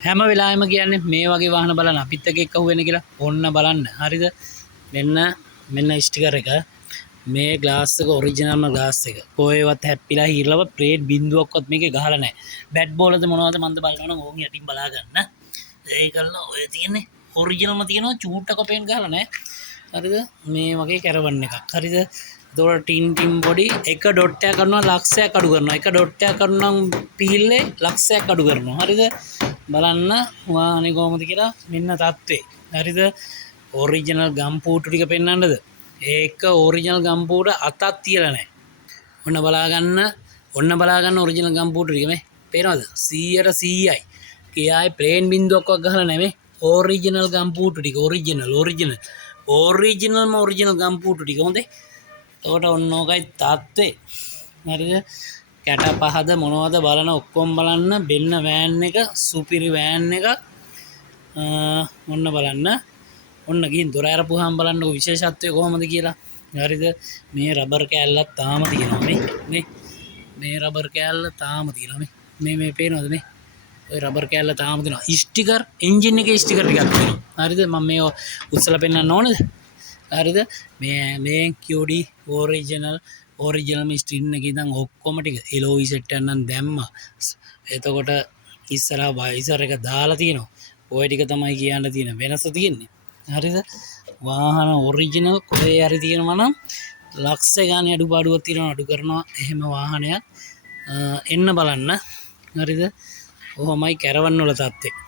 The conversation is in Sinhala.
හැම වෙලාවෙම කියන්නේ මේ වගේ වාහන බලන්න අපිත් එක්ක අහුවෙන කියලා. ඔන්න බලන්න. හරිද? මෙන්න ස්ටිකර් එක. මේ ග්ලාස් එක ඔරිජිනල්ම ග්ලාස් එක. කොහෙවත් හැප්පිලා හිරලව ප්ලේට් බින්දුවක්වත් මේකේ ගහලා නැහැ. බැට් බෝලද මොනවද මන්ද බලනවනම් ඕන් යටින් බලා ගන්න. ඒකල්ලා ඔය තියෙන්නේ ඔරිජිනල්ම තියෙනවා චූට්ටක පේන් ගහලා නැහැ. හරිද? මේ වගේ කැරවන් එකක්. හරිද? එතකොට ටින් බොඩි එක ඩොට් එකක් කරනවා ලක්ෂයක් අඩු කරනවා. එක ඩොට් එකක් කරනම් පිහිල්ලේ ලක්ෂයක් අඩු කරනවා. හරිද? බලන්න වාහනේ කොහොමද කියලා මෙන්න තත්ත්වේ. හරිද? ඔරිජිනල් ගම් පූටු ටික පෙන්වන්නද? ඒක ඔරිජිනල් ගම් පූට අතක් තියලා නැහැ. ඔන්න බලාගන්න ඔරිජිනල් ගම් පූටු ටික මේ පේනවද? 100ට 100යි. කියායි ප්ලේන් බින්දුවක්වත් ගහලා නැහැ මේ. ඔරිජිනල් ගම් පූටු ටික ඔරිජිනල් ගම් පූටු ටික හොඳේ. එතකොට ඔන්න ඕකයි තත්ත්වේ. හරිද? කැට පහද මොනවද බලන ඔක්කොම බලන්න බෙන්න වෑන් එක සුපිරි වෑන් එක ඔන්න බලන්න ඔන්න ගිහින් දොර අරපුවාම බලන්නකො විශේෂත්වය කොහොමද කියලා. හරිද? මේ රබර් කෑල්ලක් තාම තියෙනවා මේ රබර් කෑල්ල තාම තියෙනවා මේ පේනවද මේ ඔය රබර් කෑල්ල තාම තියෙනවා. ස්ටිකර් එන්ජින් එකේ ස්ටිකර් ටිකක් තියෙනවා. හරිද? මම මේ උස්සලා පෙන්නන්න ඕනද? හරිද? මේ QD ඔරිජිනල් ස්ටින් එකේ ඉඳන් ඔක්කොම ටික එලෝයි සෙට් එකක් නම් දැම්මා. එතකොට ඉස්සරහා වයිසර් එක දාලා තියෙනවා. ඔය ටික තමයි කියන්න තියෙන වෙනස තියෙන්නේ. හරිද? වාහන ඔරිජිනල් කොහේ හරි තියෙනවා නම් ලක්ෂ ගානේ අඩුපාඩුවක් තියෙනවා අඩු කරනවා එහෙම වාහනයක් එන්න බලන්න. හරිද? ඔහොමයි කැරවන් වල තත්ත්වේ.